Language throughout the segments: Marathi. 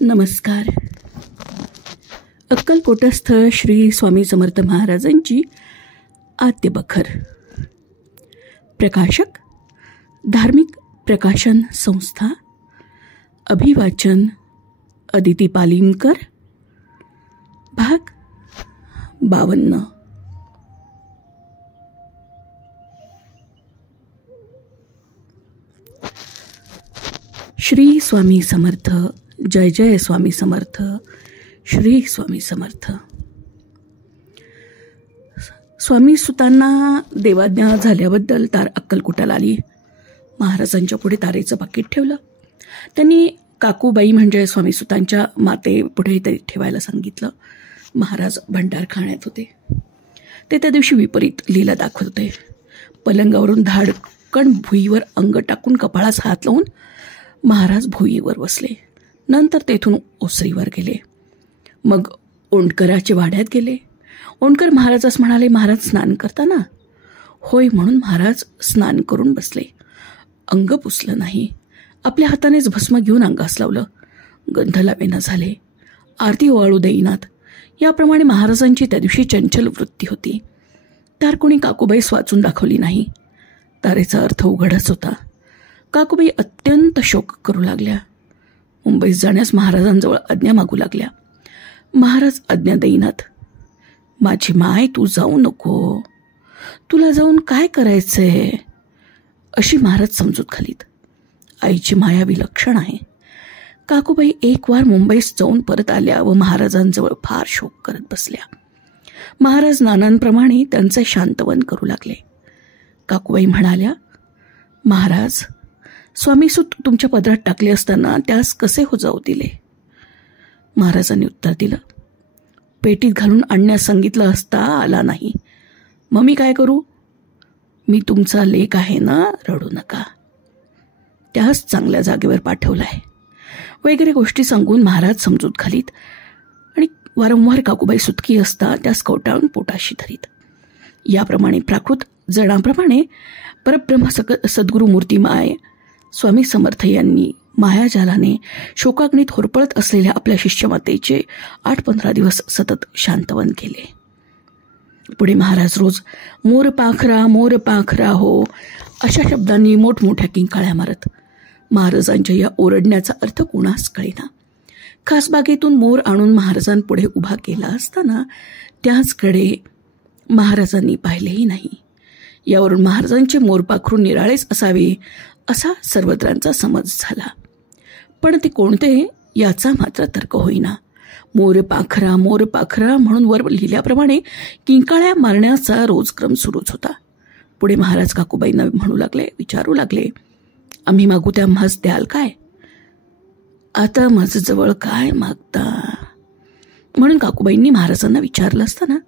नमस्कार. अक्कलकोटस्थ श्री स्वामी समर्थ महाराजांची आद्य बखर. प्रकाशक धार्मिक प्रकाशन संस्था. अभिवाचन अदिती पालिमकर. भाग 52. श्री स्वामी समर्थ. जय जय स्वामी समर्थ. श्री स्वामी समर्थ. स्वामी सुतांना देवाज्ञा झाल्याबद्दल तार अक्कलकोटाला आली. महाराजांच्या पुढे तारेचं पाकीट ठेवलं. त्यांनी काकूबाई म्हणजे स्वामी सुतांच्या माते पुढे ते ठेवायला सांगितलं. महाराज भंडार खाण्यात होते. ते त्या दिवशी विपरीत लीला दाखवत होते. पलंगावरून धाडकन भुईवर अंग टाकून कपाळास हात लावून महाराज भुईवर बसले. नंतर तेथून ओसरीवर गेले. मग ओंडकराच्या वाड्यात गेले. ओंडकर महाराजास म्हणाले, महाराज स्नान करता ना? होय म्हणून महाराज स्नान करून बसले. अंग पुसलं नाही. आपल्या हातानेच भस्म घेऊन अंगास लावलं. गंध लावेना झाले. आरती ओवाळू देईनात. याप्रमाणे महाराजांची त्या दिवशी चंचल वृत्ती होती. तार कोणी काकूबाईस वाचून दाखवली नाही. तारेचा अर्थ उघडच होता. काकूबाई अत्यंत शोक करू लागल्या. मुंबईत जाण्यास महाराजांजवळ आज्ञा मागू लागल्या. महाराज आज्ञा देईनात. माझी माय, तू जाऊ नको. तुला जाऊन काय करायचंय अशी महाराज समजूत घालीत. आईची माया विलक्षण आहे. काकूबाई एक वार मुंबईस जाऊन परत आल्या व महाराजांजवळ फार शोक करत बसल्या. महाराज नानांप्रमाणे त्यांचे शांतवन करू लागले. काकूबाई म्हणाल्या, महाराज, स्वामीसूत तुमच्या पदरात टाकले असताना त्यास कसे हो जाऊ दिले? महाराजांनी उत्तर दिलं, पेटीत घालून आणण्यास सांगितलं असता आला नाही. मग मी काय करू? मी तुमचा लेक आहे ना, रडू नका. त्यास चांगल्या जागेवर पाठवलाय वगैरे गोष्टी सांगून महाराज समजूत घालीत आणि वारंवार काकूबाई सुतकी असता त्यास कवटाळून पोटाशी धरीत. याप्रमाणे प्राकृत जणांप्रमाणे परब्रह्म सद्गुरू मूर्तिमाय स्वामी समर्थ यांनी मायाजालाने शोकाग्नीत होरपळत असलेल्या आपल्या शिष्यमातेचे 8-15 दिवस सतत शांतवन केले. पुढे महाराज रोज मोर पाखरा हो अशा शब्दांनी मोठमोठ्या किंकाळ्या मारत. महाराजांच्या या ओरडण्याचा अर्थ कुणास कळेना. खासबागेतून मोर आणून महाराजांपुढे उभा केला असताना त्याचकडे महाराजांनी पाहिलेही नाही. यावरून महाराजांचे मोरपाखरू निराळेच असावे असा सर्वत्रांचा समज झाला. पण ते कोणते याचा मात्र तर्क होईना. मोर पाखरा म्हणून वर लिहिल्याप्रमाणे किंकाळ्या मारण्याचा रोजक्रम सुरूच होता. पुढे महाराज काकूबाईंना विचारू लागले, आम्ही मागू त्या आम्हास द्याल काय? आता माझं जवळ काय मागता? म्हणून काकूबाईंनी महाराजांना विचारलं असताना,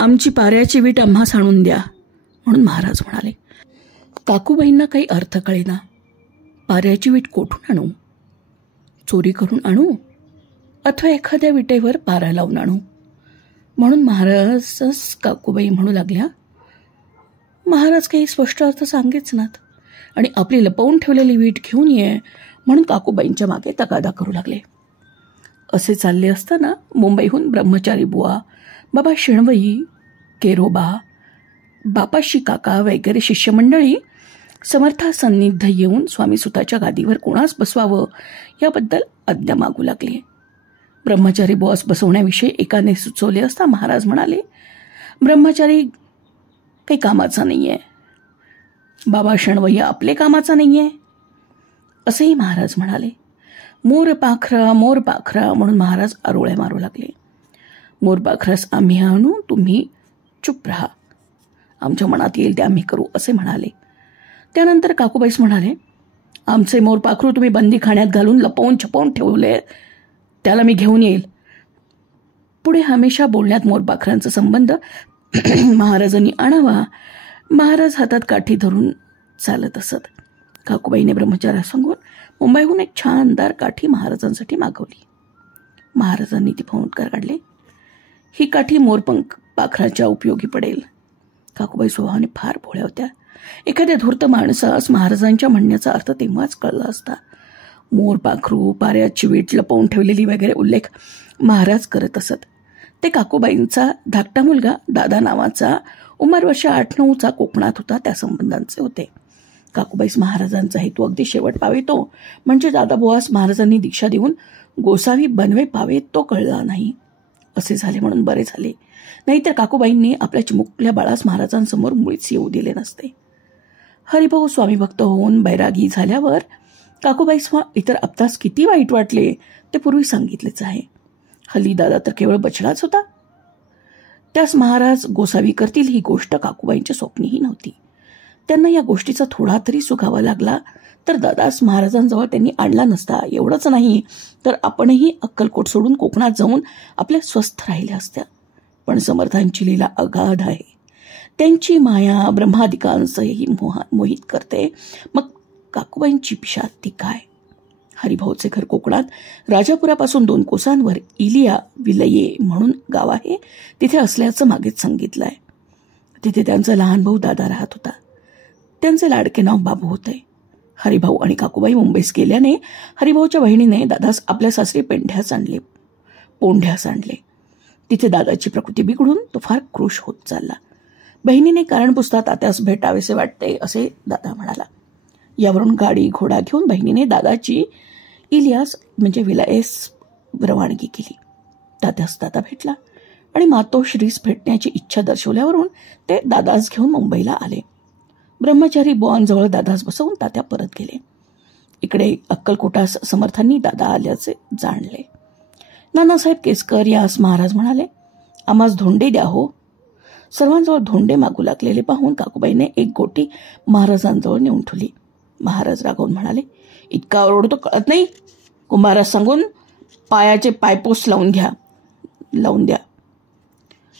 आमची पाऱ्याची वीट आम्हास आणून द्या म्हणून महाराज म्हणाले. काकूबाईंना काही अर्थ कळेना. पाऱ्याची वीट कोठून आणू? चोरी करून आणू अथवा एखाद्या विटेवर पारा लावून आणू? म्हणून महाराजच काकूबाई म्हणू लागल्या, महाराज काही स्पष्ट अर्थ सांगेच नात आणि आपली लपवून ठेवलेली वीट घेऊन ये म्हणून काकूबाईंच्या मागे तगादा करू लागले. असे चालले असताना मुंबईहून ब्रह्मचारी बुवा, बाबा शेणवई, केरोबा, बापाशी काका वगैरे शिष्यमंडळी समर्थासन्निध येऊन स्वामीसुताच्या गादीवर कोणास बसवावं याबद्दल आज्ञा मागू लागले. ब्रह्मचारी बुवास बसवण्याविषयी एकाने सुचवले असता महाराज म्हणाले, ब्रह्मचारी काही कामाचा नाही आहे. बाबा शेणवय्या आपले कामाचा नाही आहे असेही महाराज म्हणाले. मोर पाखरा म्हणून महाराज आरोळ्या मारू लागले. मोरपाखरास आम्ही आणू, तुम्ही चुप राहा. आमच्या मनात येईल ते आम्ही करू असे म्हणाले. त्यानंतर काकूबाईस म्हणाले, आमचे मोरपाखरू तुम्ही बंदीखान्यात घालून लपवून छपवून ठेवले, त्याला मी घेऊन येईल. पुढे हमेशा बोलण्यात मोरपाखरांचा संबंध महाराजांनी आणावा. महाराज हातात काठी धरून चालत असत. काकूबाईने ब्रह्मचार्या सांगून मुंबईहून एक छानदार काठी महाराजांसाठी मागवली. महाराजांनी ती फौंडकार काढले. ही काठी मोरपंख पाखराच्या उपयोगी पडेल. काकूबाई स्वभावाने फार भोळ्या होत्या. एखाद्या धूर्त माणसास महाराजांच्या म्हणण्याचा अर्थ तेव्हाच कळला असता. मोर पाखरू, पाऱ्याची वीट लपवून ठेवलेली वगैरे उल्लेख महाराज करत असत. ते काकूबाईंचा धाकटा मुलगा दादा नावाचा वर्ष 8-9चा कोकणात होता त्या संबंधांचे होते. काकूबाईस महाराजांचा हेतू अगदी शेवट पावे तो म्हणजे दादाबुवास महाराजांनी दीक्षा देऊन गोसावी बनवे पावे तो कळला नाही. असे झाले म्हणून बरे झाले, नाहीतर काकूबाईंनी आपल्या चिमुकल्या बाळास महाराजांसमोर मुळीच येऊ दिले नसते. हरिभाऊ स्वामी भक्त होऊन बैरागी झाल्यावर काकूबाईस इतर आप्तास किती वाईट वाटले ते पूर्वी सांगितलेच आहे. हल्ली दादा तर केवळ बछडाच होता. त्यास महाराज गोसावी करतील ही गोष्ट काकूबाईंच्या स्वप्नीही नव्हती. त्यांना या गोष्टीचा थोडा तरी सुखावा लागला तर दादास महाराजांजवळ त्यांनी आणला नसता. एवढंच नाही तर आपणही अक्कलकोट सोडून कोकणात जाऊन आपल्या स्वस्थ राहिल्या असत्या. पण समर्थांची लीला अगाध आहे. त्यांची माया ब्रह्मादिकांसही मोहित करते. मग काकूबाईंची पिशाच ती काय. हरिभाऊचे घर कोकणात राजापुरापासून 2 कोसांवर इलिया विलये म्हणून गाव आहे, तिथे असल्याचं मागेच सांगितलं आहे. तिथे त्यांचा लहान भाऊ दादा राहत होता. त्यांचे लाडके नाव बाबू होते. हरिभाऊ आणि काकूबाई मुंबईस गेल्याने हरिभाऊच्या बहिणीने दादास आपल्या सासरी पोंढ्यास आणले. तिथे दादाची प्रकृती बिघडून तो फार क्रोश होत चालला. बहिणीने कारण पुसता तात्यास भेटावेसे वाटते असे दादा म्हणाला. यावरून गाडी घोडा घेऊन बहिणीने दादाची इलियास म्हणजे विलायस रवानगी केली. तात्यास दादा भेटला आणि मातोश्रीस भेटण्याची इच्छा दर्शवल्यावरून ते दादास घेऊन मुंबईला आले. ब्रह्मचारी बुवांजवळ दादास बसवून तात्या परत गेले. इकडे अक्कलकोटास समर्थांनी दादा आल्याचे जाणले. नानासाहेब केसकर यास महाराज म्हणाले, आम्हास धोंडे द्या हो. सर्वांजवळ धोंडे मागू लागलेले पाहून काकूबाईने एक गोटी महाराजांजवळ नेऊन ठेवली. महाराज रागावून म्हणाले, इतका ओरडतो कळत नाही. कुंभारास सांगून पायाचे पायपोस लावून द्या.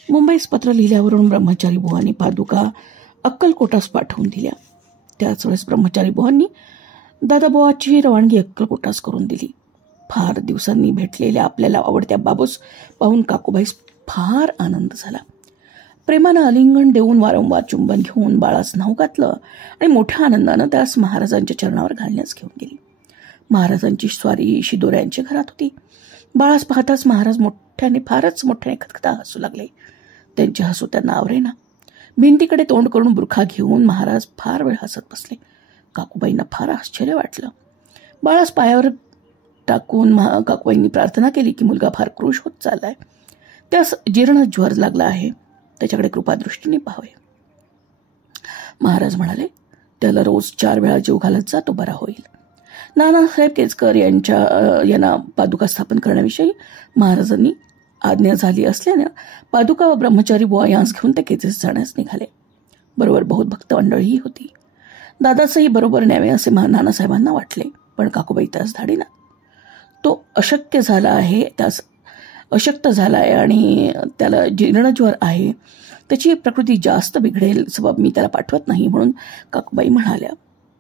मुंबईस पत्र लिहिल्यावरून ब्रह्मचारी बुवांनी पादुका अक्कलकोटास पाठवून दिल्या. त्याच वेळेस ब्रह्मचारी बुवांनी दादाबुवाची रवानगी अक्कलकोटास करून दिली. फार दिवसांनी भेटलेल्या आपल्याला आवडत्या बाबूस पाहून काकूबाईस फार आनंद झाला. प्रेमानं आलिंगन देऊन वारंवार चुंबन घेऊन बाळास नाव घातलं आणि मोठ्या आनंदानं त्यास महाराजांच्या चरणावर घालण्यास घेऊन गेली. महाराजांची स्वारी शिदोऱ्यांच्या घरात होती. बाळास पाहताच महाराज फारच मोठ्याने खतखता हसू लागले. त्यांचे हसू त्यांना आवरेना. भिंतीकडे तोंड करून बुरखा घेऊन महाराज फार वेळ हसत बसले. काकूबाईंना फार आश्चर्य वाटलं. बाळास पायावर टाकून काकूबाईंनी प्रार्थना केली की मुलगा फार क्रोश होत चाललाय, त्यास जीर्ण ज्वर लागला आहे, त्याच्याकडे कृपादृष्टीने पाहावे. महाराज म्हणाले, त्याला रोज 4 वेळा जेव घालत जा, तो बरा होईल. नानासाहेब केसकर यांना पादुका स्थापन करण्याविषयी महाराजांनी आज्ञा झाली असल्याने पादुका व ब्रह्मचारी बुवा यांस घेऊन ते केजेस जाण्यास निघाले. बरोबर बहुत भक्त मंडळीही होती. दादाचंही बरोबर न्यावे असे नानासाहेबांना वाटले, पण काकूबाई त्यास धाडीना. तो अशक्त झाला आहे आणि त्याला जीर्णज्वर आहे, त्याची प्रकृती जास्त बिघडेल, सबब मी त्याला पाठवत नाही म्हणून काकूबाई म्हणाल्या.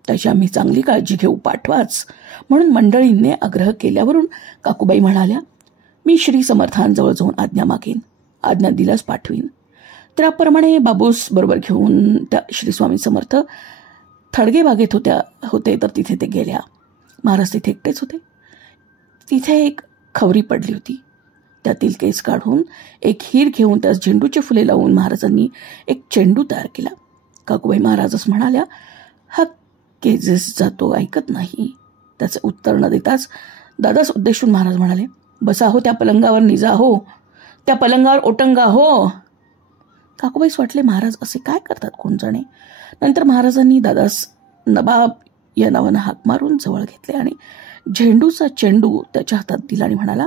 त्याची आम्ही चांगली काळजी घेऊ, पाठवाच म्हणून मंडळींनी आग्रह केल्यावरून काकूबाई म्हणाल्या, मी श्री समर्थांजवळ जाऊन आज्ञा मागेन, आज्ञा दिल्यास पाठवीन. त्याप्रमाणे बाबूस बरोबर घेऊन त्या श्री स्वामी समर्थ थडगे बागेत होते तर तिथे ते गेल्या. महाराज तिथे एकटेच होते. तिथे एक खवरी पडली होती. त्यातील केस काढून एक हीर घेऊन त्यास झेंडूची फुले लावून महाराजांनी एक चेंडू तयार केला. काकूबाई महाराजच म्हणाल्या, हा केजेस जातो ऐकत नाही. त्याचे उत्तर न देताच दादास उद्देशून महाराज म्हणाले, बसा हो त्या पलंगावर, निजा हो त्या पलंगावर, ओटंगा हो. काकूबाईस वाटले महाराज असे काय करतात कोण जाणे. नंतर महाराजांनी दादास नबाब या नावानं हाक मारून जवळ घेतले आणि झेंडूचा चेंडू त्याच्या हातात दिला आणि म्हणाला,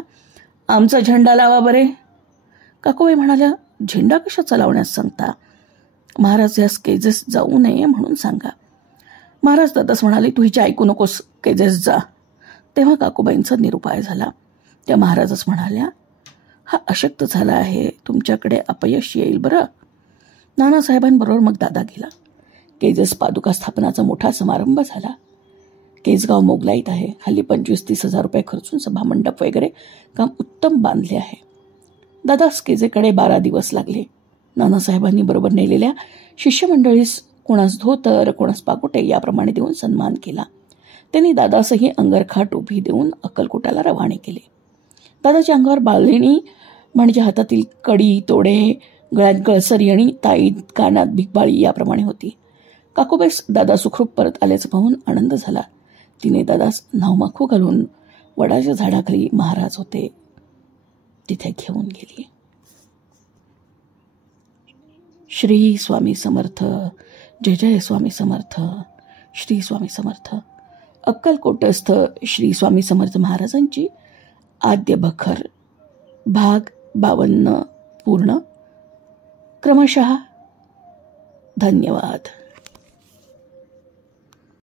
आमचा झेंडा लावा बरे. काकूबाई म्हणाल्या, झेंडा कशाचा लावण्यास सांगता. महाराज यास केजेस जाऊ नये म्हणून सांगा. महाराज दादास म्हणाले, तू हिचे ऐकू नकोस, केजेस जा. तेव्हा काकूबाईंचा निरुपाय झाला. त्या महाराजच म्हणाल्या, हा अशक्त झाला आहे, तुमच्याकडे अपयश येईल बरं. नानासाहेबांबरोबर मग दादा गेला. केजेस पादुका स्थापनाचा मोठा समारंभ झाला. केसगाव मोगलाईत आहे. हल्ली 25-30 हजार रुपये खर्चून सभामंडप वगैरे काम उत्तम बांधले आहे. दादास केजेकडे 12 दिवस लागले. नानासाहेबांनी बरोबर नेलेल्या शिष्यमंडळीस कोणास धोतर, कोणास पाकोटे याप्रमाणे देऊन सन्मान केला. त्यांनी दादासही अंगरखा टोपी देऊन अक्कलकोटाला रवाने केले. दादाच्या अंगावर बाळलेणी म्हणजे हातातील कडी, तोडे, गळ्यात गळसरी आणि ताईत कानात भिकबाळी याप्रमाणे होती. काकूबाईस दादा सुखरूप परत आल्याचं पाहून आनंद झाला. तिने दादास नावमाखू घालून वडाच्या झाडाखाली महाराज होते तिथे घेऊन गेली. श्री स्वामी समर्थ. जय जय स्वामी समर्थ. श्री स्वामी समर्थ. अक्कलकोटस्थ श्री स्वामी समर्थ महाराजांची आद्य बखर भाग 52 पूर्ण. क्रमशः. धन्यवाद.